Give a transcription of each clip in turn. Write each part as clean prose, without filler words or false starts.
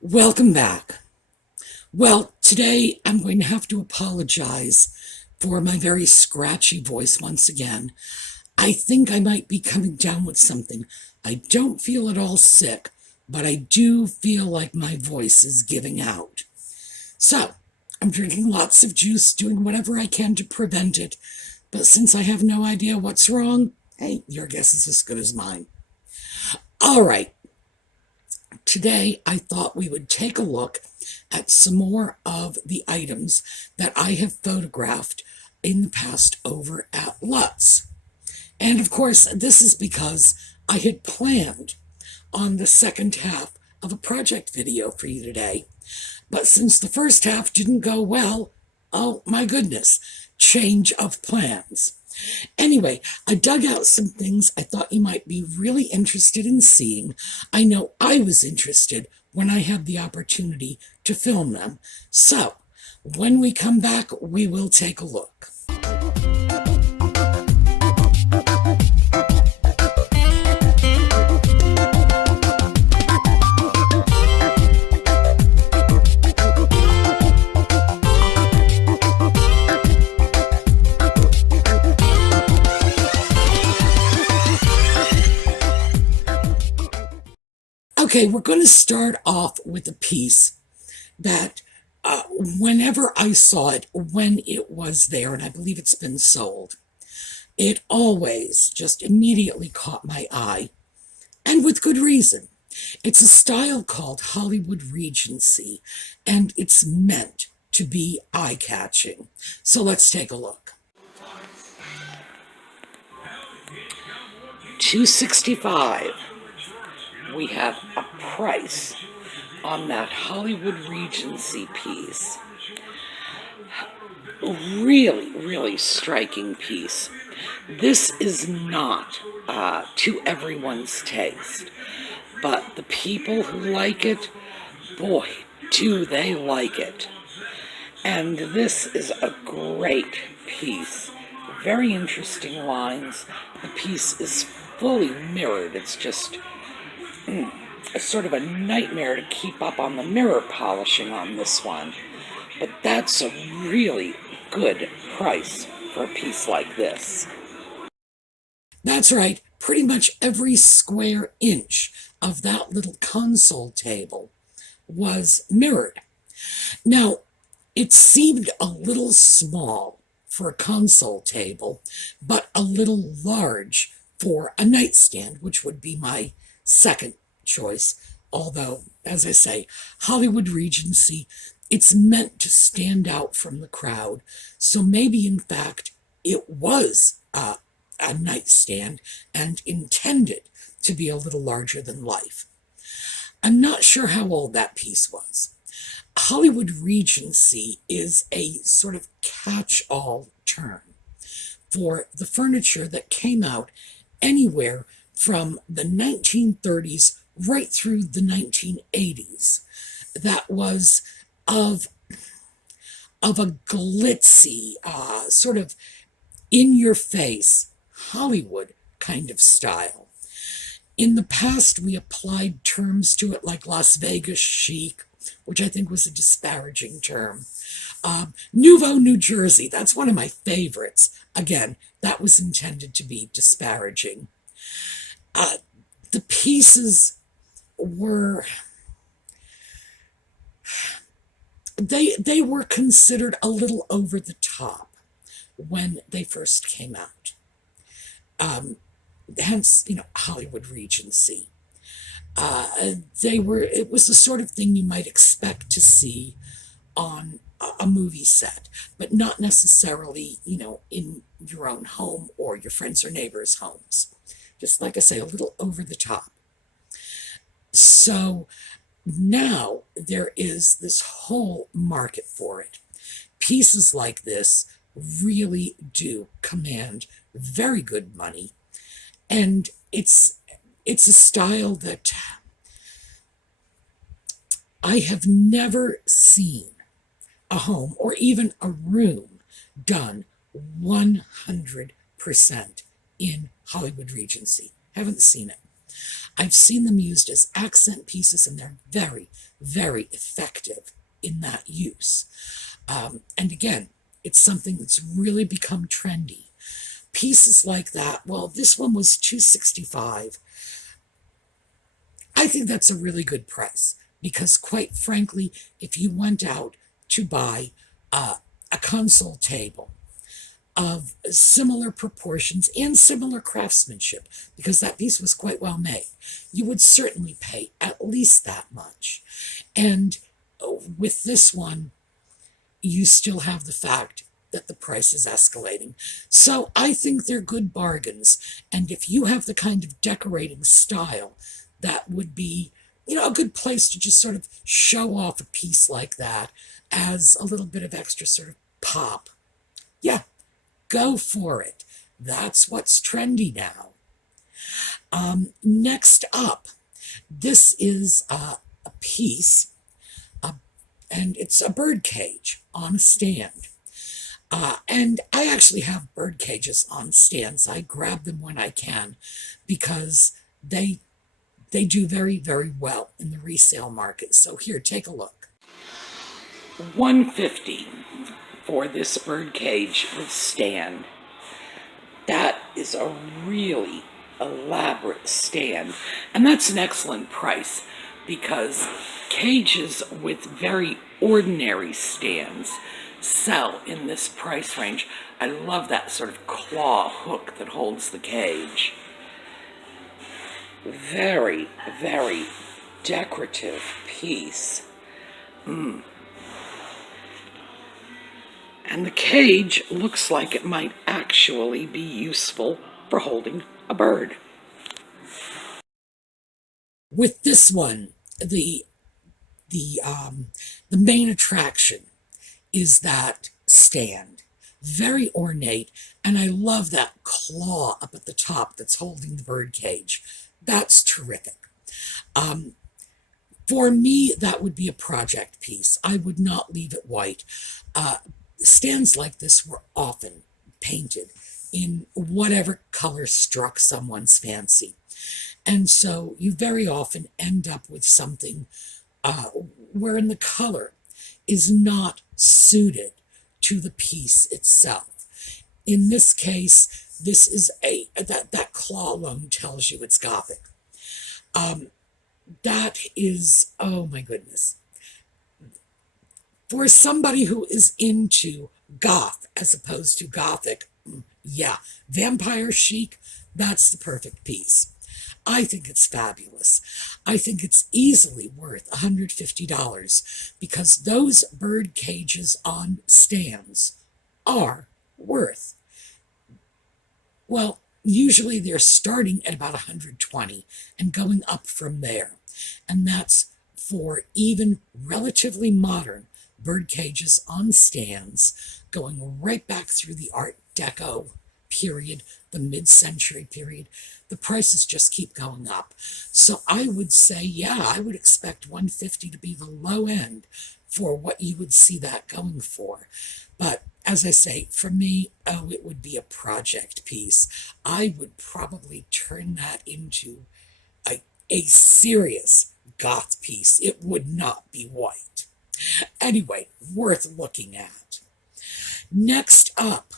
Welcome back. Well, today I'm going to have to apologize for my very scratchy voice once again. I think I might be coming down with something. I don't feel at all sick, but I do feel like my voice is giving out. So, I'm drinking lots of juice, doing whatever I can to prevent it, but since I have no idea what's wrong, hey, your guess is as good as mine. All right. Today, I thought we would take a look at some more of the items that I have photographed in the past over at Lutz. And of course, this is because I had planned on the second half of a project video for you today. But since the first half didn't go well, oh my goodness, change of plans. Anyway, I dug out some things I thought you might be really interested in seeing. I know I was interested when I had the opportunity to film them. So, when we come back, we will take a look. Okay, we're going to start off with a piece that whenever I saw it, when it was there, and I believe it's been sold, it always just immediately caught my eye, and with good reason. It's a style called Hollywood Regency, and it's meant to be eye-catching. So let's take a look. $265. We have a price on that Hollywood Regency piece. Really, really striking piece. This is not to everyone's taste, but the people who like it, boy, do they like it. And this is a great piece. Very interesting lines. The piece is fully mirrored. It's just a sort of a nightmare to keep up on the mirror polishing on this one. But that's a really good price for a piece like this. That's right. Pretty much every square inch of that little console table was mirrored. Now, it seemed a little small for a console table, but a little large for a nightstand, which would be my second choice. Although, as I say, Hollywood Regency, it's meant to stand out from the crowd. So maybe, in fact, it was a nightstand and intended to be a little larger than life. I'm not sure how old that piece was. Hollywood Regency is a sort of catch-all term for the furniture that came out anywhere from the 1930s right through the 1980s. That was of a glitzy, sort of in-your-face Hollywood kind of style. In the past, we applied terms to it like Las Vegas chic, which I think was a disparaging term. Nouveau New Jersey, that's one of my favorites. Again, that was intended to be disparaging. The pieces were, they were considered a little over the top when they first came out. Hence, Hollywood Regency. It was the sort of thing you might expect to see on a movie set, but not necessarily, in your own home or your friends or neighbors' homes. Just like I say, a little over the top. So now there is this whole market for it. Pieces like this really do command very good money, and it's a style that I have never seen a home or even a room done 100% in Hollywood Regency. Haven't seen it. I've seen them used as accent pieces, and they're very, very effective in that use. And again, it's something that's really become trendy. Pieces like that, well, this one was $265. I think that's a really good price because, quite frankly, if you went out to buy a console table of similar proportions and similar craftsmanship, because that piece was quite well made, you would certainly pay at least that much. And with this one, you still have the fact that the price is escalating. So I think they're good bargains. And if you have the kind of decorating style, that would be, a good place to just sort of show off a piece like that as a little bit of extra sort of pop. Yeah, go for it. That's what's trendy now. Next up, this is a piece, and it's a bird cage on a stand. And I actually have bird cages on stands. I grab them when I can because they do very, very well in the resale market. So here, take a look. $150 for this bird cage with stand. That is a really elaborate stand. And that's an excellent price because cages with very ordinary stands sell in this price range. I love that sort of claw hook that holds the cage. Very, very decorative piece. And the cage looks like it might actually be useful for holding a bird. With this one, the main attraction is that stand. Very ornate, and I love that claw up at the top that's holding the bird cage. That's terrific. For me, that would be a project piece. I would not leave it white. Stands like this were often painted in whatever color struck someone's fancy. And so you very often end up with something wherein the color is not suited to the piece itself. In this case, this is that claw alone tells you it's Gothic. That is, oh my goodness. For somebody who is into goth as opposed to Gothic, yeah, vampire chic, that's the perfect piece. I think it's fabulous. I think it's easily worth $150 because those bird cages on stands are worth, well, usually they're starting at about $120 and going up from there. And that's for even relatively modern bird cages on stands, going right back through the Art Deco period, the mid-century period. The prices just keep going up. So I would say, yeah, I would expect $150 to be the low end for what you would see that going for. But as I say, for me, it would be a project piece. I would probably turn that into a serious goth piece. It would not be white. Anyway, worth looking at. Next up,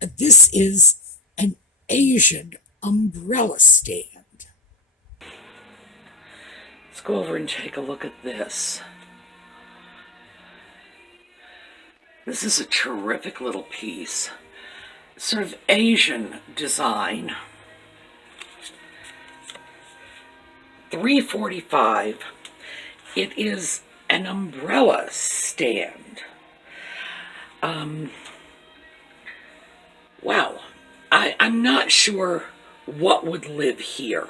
this is an Asian umbrella stand. Let's go over and take a look at this. This is a terrific little piece. Sort of Asian design. $345. It is an umbrella stand. Wow. I'm not sure what would live here.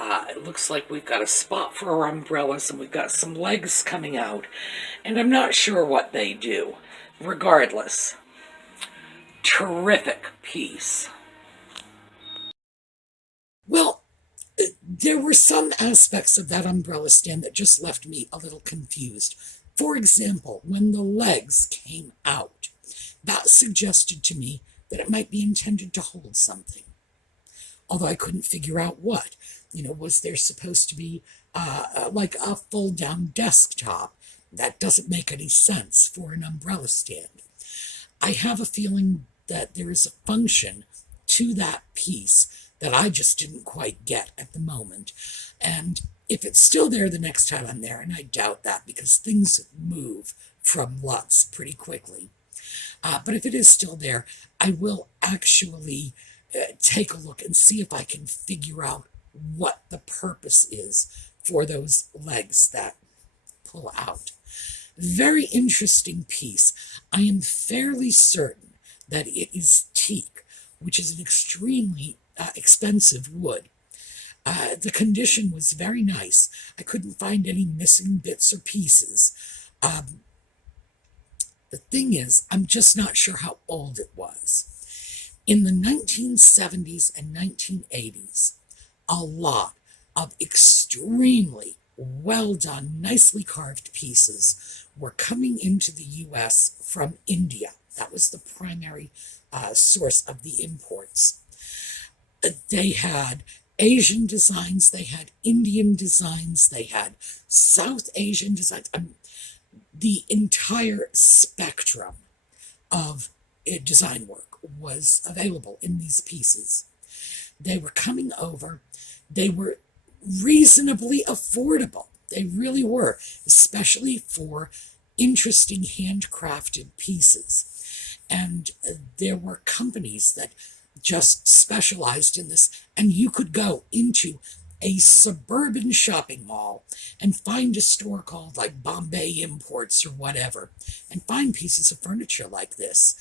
It looks like we've got a spot for our umbrellas and we've got some legs coming out. And I'm not sure what they do. Regardless, terrific piece. Well, there were some aspects of that umbrella stand that just left me a little confused. For example, when the legs came out, that suggested to me that it might be intended to hold something, although I couldn't figure out what. Was there supposed to be like a fold-down desktop? That doesn't make any sense for an umbrella stand. I have a feeling that there is a function to that piece that I just didn't quite get at the moment. And if it's still there the next time I'm there, and I doubt that because things move from Lutz pretty quickly, but if it is still there, I will actually take a look and see if I can figure out what the purpose is for those legs that pull out. Very interesting piece. I am fairly certain that it is teak, which is an extremely expensive wood. The condition was very nice. I couldn't find any missing bits or pieces. The thing is, I'm just not sure how old it was. In the 1970s and 1980s, a lot of extremely well done, nicely carved pieces were coming into the U.S. from India. That was the primary source of the imports. They had Asian designs, they had Indian designs, they had South Asian designs. The entire spectrum of design work was available in these pieces. They were coming over. They were reasonably affordable. They really were, especially for interesting handcrafted pieces. And there were companies that just specialized in this. And you could go into a suburban shopping mall and find a store called like Bombay Imports or whatever, and find pieces of furniture like this.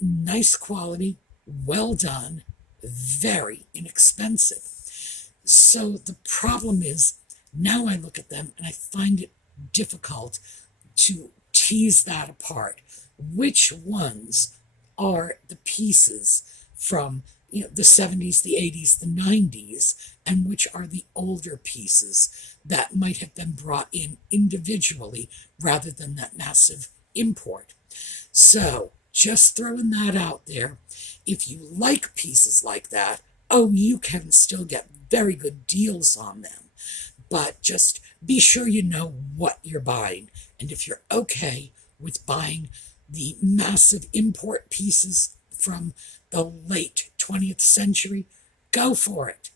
Nice quality, well done, very inexpensive. So the problem is, now I look at them and I find it difficult to tease that apart. Which ones are the pieces from the 70s, the 80s, the 90s, and which are the older pieces that might have been brought in individually rather than that massive import. So just throwing that out there, if you like pieces like that, you can still get very good deals on them. But just be sure you know what you're buying. And if you're okay with buying the massive import pieces from the late 20th century, go for it.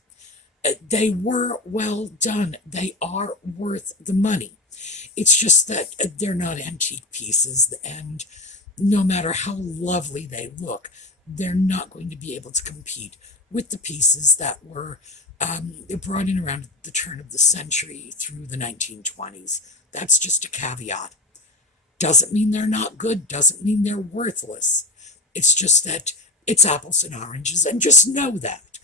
They were well done. They are worth the money. It's just that they're not antique pieces, and no matter how lovely they look, they're not going to be able to compete with the pieces that were brought in around the turn of the century through the 1920s. That's just a caveat. Doesn't mean they're not good, doesn't mean they're worthless. It's just that it's apples and oranges, and just know that.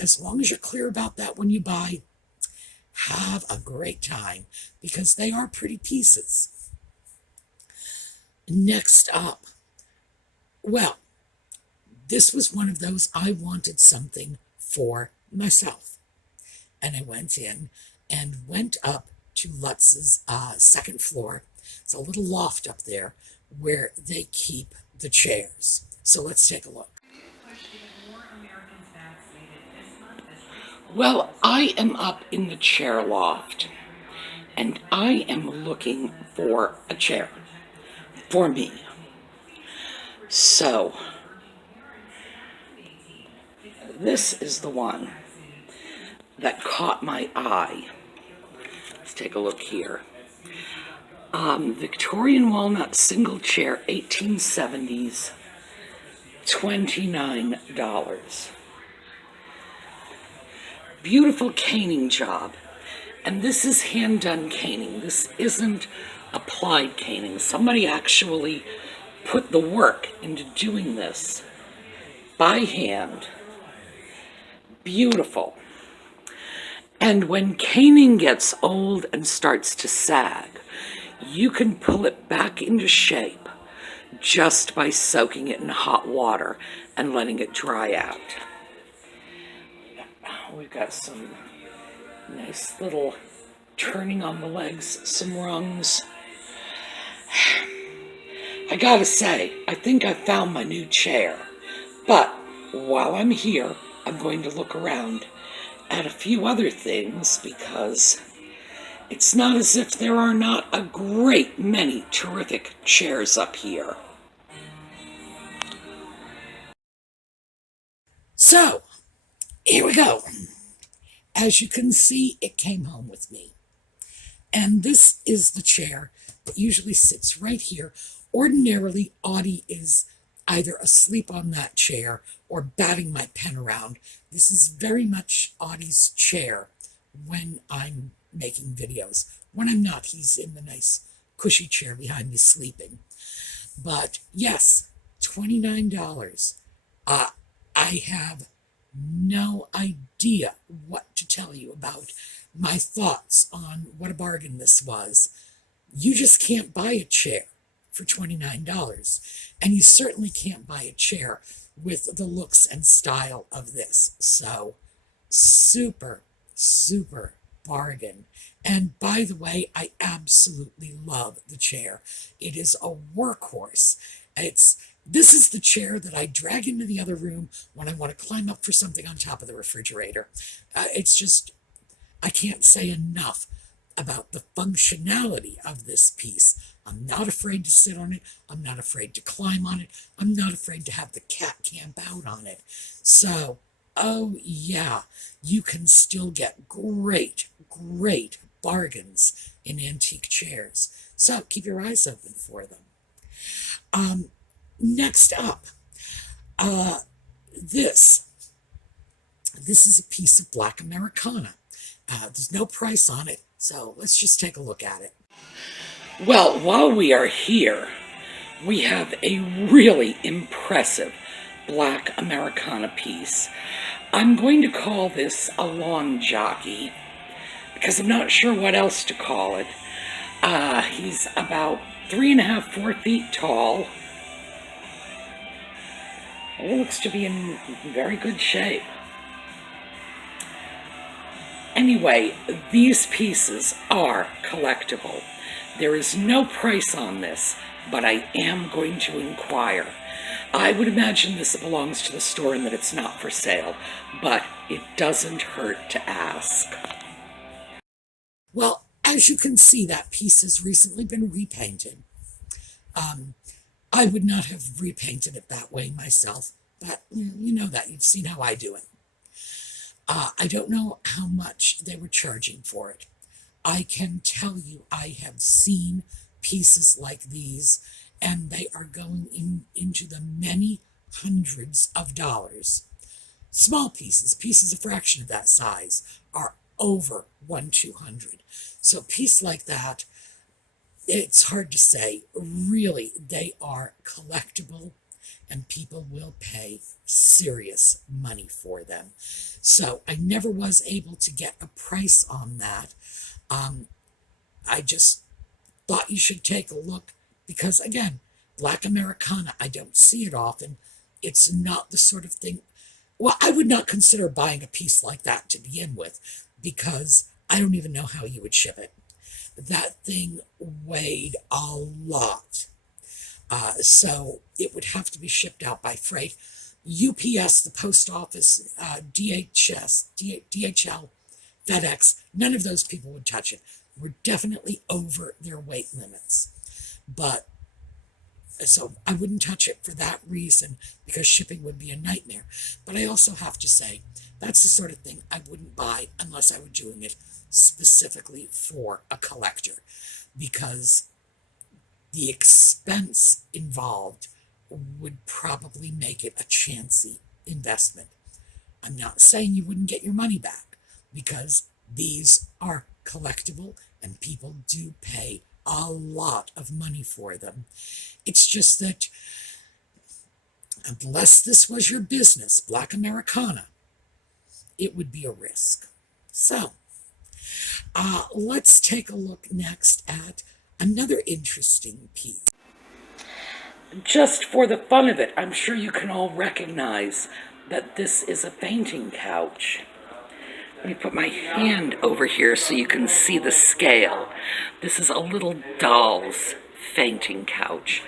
As long as you're clear about that when you buy, have a great time, because they are pretty pieces. Next up, well, this was one of those I wanted something for myself. And I went in and went up to Lutz's second floor. It's a little loft up there where they keep the chairs. So let's take a look. Well, I am up in the chair loft, and I am looking for a chair for me. So, this is the one that caught my eye. Let's take a look here. Victorian walnut single chair, 1870s, $29. Beautiful caning job. And this is hand-done caning. This isn't applied caning. Somebody actually put the work into doing this by hand. Beautiful. And when caning gets old and starts to sag, you can pull it back into shape just by soaking it in hot water and letting it dry out. We've got some nice little turning on the legs, some rungs. I gotta say, I think I found my new chair. But while I'm here, I'm going to look around at a few other things because it's not as if there are not a great many terrific chairs up here. So, here we go. As you can see, it came home with me. And this is the chair that usually sits right here. Ordinarily, Audie is either asleep on that chair or batting my pen around. This is very much Audie's chair when I'm making videos. When I'm not, he's in the nice cushy chair behind me sleeping. But yes, $29. I have no idea what to tell you about my thoughts on what a bargain this was. You just can't buy a chair for $29, and you certainly can't buy a chair with the looks and style of this. So, super, super bargain. And by the way, I absolutely love the chair. It is a workhorse. This is the chair that I drag into the other room when I want to climb up for something on top of the refrigerator. It's just, I can't say enough about the functionality of this piece. I'm not afraid to sit on it. I'm not afraid to climb on it. I'm not afraid to have the cat camp out on it. So, oh yeah, you can still get great, great bargains in antique chairs. So keep your eyes open for them. Next up, this is a piece of black Americana. There's no price on it, so let's just take a look at it. Well, while we are here, we have a really impressive black Americana piece. I'm going to call this a lawn jockey because I'm not sure what else to call it. He's about 3.5, 4 feet tall. It looks to be in very good shape. Anyway, these pieces are collectible. There is no price on this, but I am going to inquire. I would imagine this belongs to the store and that it's not for sale, but it doesn't hurt to ask. Well, as you can see, that piece has recently been repainted. I would not have repainted it that way myself, but you know that. You've seen how I do it. I don't know how much they were charging for it. I can tell you I have seen pieces like these, and they are going into the many hundreds of dollars. Small pieces a fraction of that size, are over $1,200. So a piece like that, it's hard to say. Really, they are collectible, and people will pay serious money for them. So I never was able to get a price on that. I just thought you should take a look because, again, black Americana, I don't see it often. It's not the sort of thing. Well, I would not consider buying a piece like that to begin with because I don't even know how you would ship it. That thing weighed a lot. So it would have to be shipped out by freight. UPS, the post office, DHL, FedEx, none of those people would touch it. We're definitely over their weight limits. But, so I wouldn't touch it for that reason because shipping would be a nightmare. But I also have to say, that's the sort of thing I wouldn't buy unless I were doing it specifically for a collector, because the expense involved would probably make it a chancy investment. I'm not saying you wouldn't get your money back, because these are collectible and people do pay a lot of money for them. It's just that unless this was your business, black Americana, it would be a risk. So, let's take a look next at another interesting piece. Just for the fun of it, I'm sure you can all recognize that this is a fainting couch. Let me put my hand over here so you can see the scale. This is a little doll's fainting couch.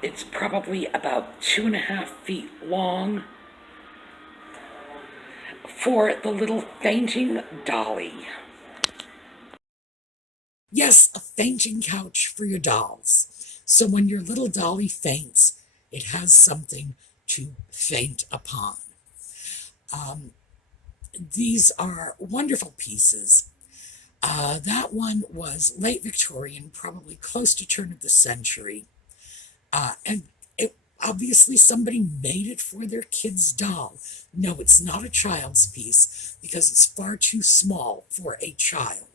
It's probably about 2.5 feet long, for the little fainting dolly. Yes, a fainting couch for your dolls. So when your little dolly faints, it has something to faint upon. These are wonderful pieces. That one was late Victorian, probably close to turn of the century. And obviously somebody made it for their kid's doll. No, it's not a child's piece because it's far too small for a child.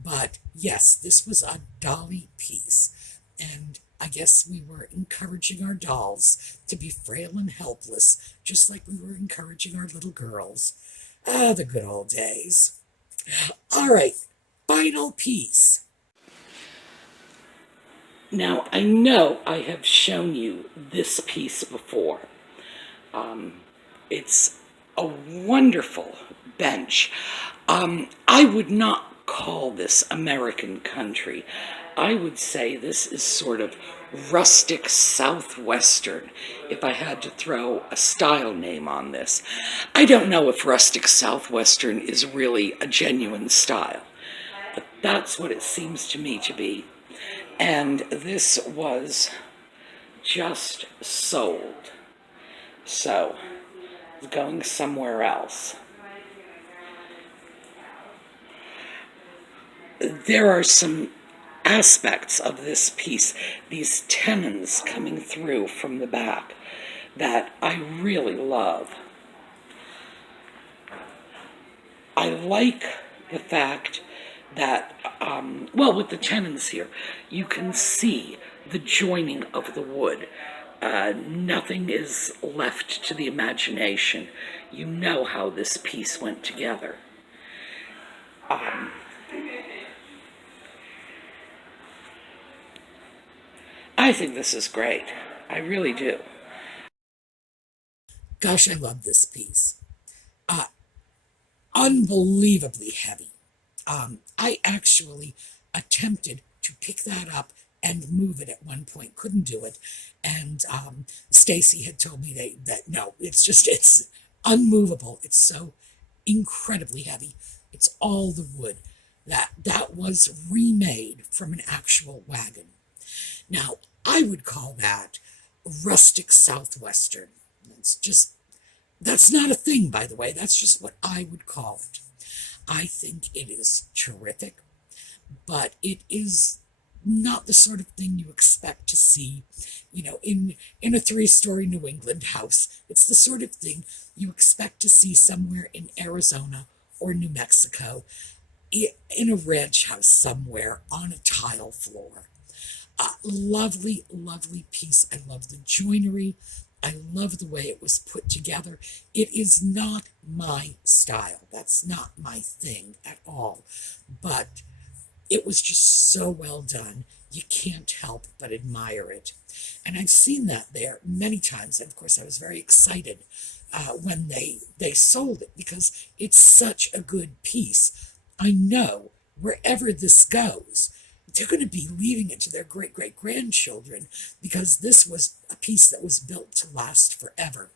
But yes, this was a dolly piece. And I guess we were encouraging our dolls to be frail and helpless, just like we were encouraging our little girls. Ah, the good old days. All right, final piece. Now, I know I have shown you this piece before. It's a wonderful bench. I would not call this American country. I would say this is sort of rustic Southwestern, if I had to throw a style name on this. I don't know if rustic Southwestern is really a genuine style, but that's what it seems to me to be. And this was just sold. So, it's going somewhere else. There are some aspects of this piece, these tenons coming through from the back, that I really love. I like the fact that, well, with the tenons here, you can see the joining of the wood. Nothing is left to the imagination. You know how this piece went together. I think this is great. I really do. Gosh, I love this piece. Unbelievably heavy. I actually attempted to pick that up and move it at one point, couldn't do it. And Stacy had told me that no, it's unmovable. It's so incredibly heavy. It's all the wood. That was remade from an actual wagon. Now, I would call that rustic Southwestern. That's not a thing, by the way. That's just what I would call it. I think it is terrific, but it is not the sort of thing you expect to see, in a three-story New England house. It's the sort of thing you expect to see somewhere in Arizona or New Mexico, in a ranch house somewhere on a tile floor. Lovely, lovely piece. I love the joinery. I love the way it was put together. It is not my style. That's not my thing at all. But it was just so well done. You can't help but admire it. And I've seen that there many times. And of course, I was very excited when they sold it because it's such a good piece. I know wherever this goes, they're going to be leaving it to their great-great-grandchildren because this was a piece that was built to last forever.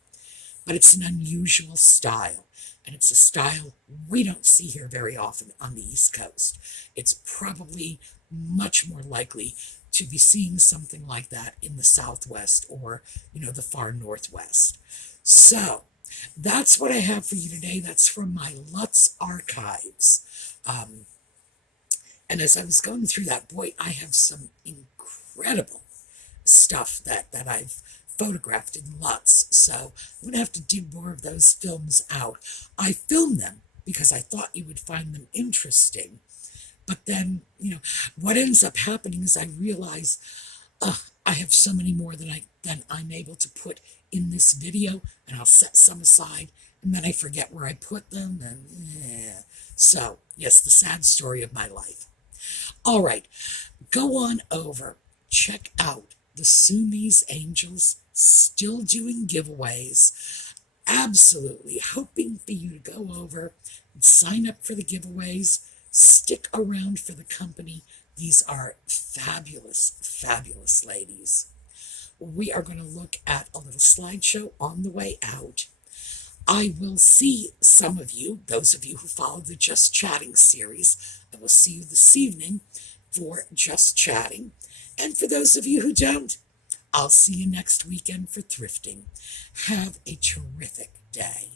But it's an unusual style, and it's a style we don't see here very often on the East Coast. It's probably much more likely to be seeing something like that in the Southwest or, the far Northwest. So, that's what I have for you today. That's from my Lutz archives. And as I was going through that, boy, I have some incredible stuff that I've photographed in Lutz. So I'm going to have to dig more of those films out. I filmed them because I thought you would find them interesting. But then, what ends up happening is I realize I have so many more than I'm able to put in this video, and I'll set some aside, and then I forget where I put them, and so, yes, the sad story of my life. All right, go on over, check out the SueMe's Angels, still doing giveaways. Absolutely hoping for you to go over and sign up for the giveaways. Stick around for the company. These are fabulous, fabulous ladies. We are going to look at a little slideshow on the way out. I will see some of you, those of you who follow the Just Chatting series. I will see you this evening for Just Chatting. And for those of you who don't, I'll see you next weekend for thrifting. Have a terrific day.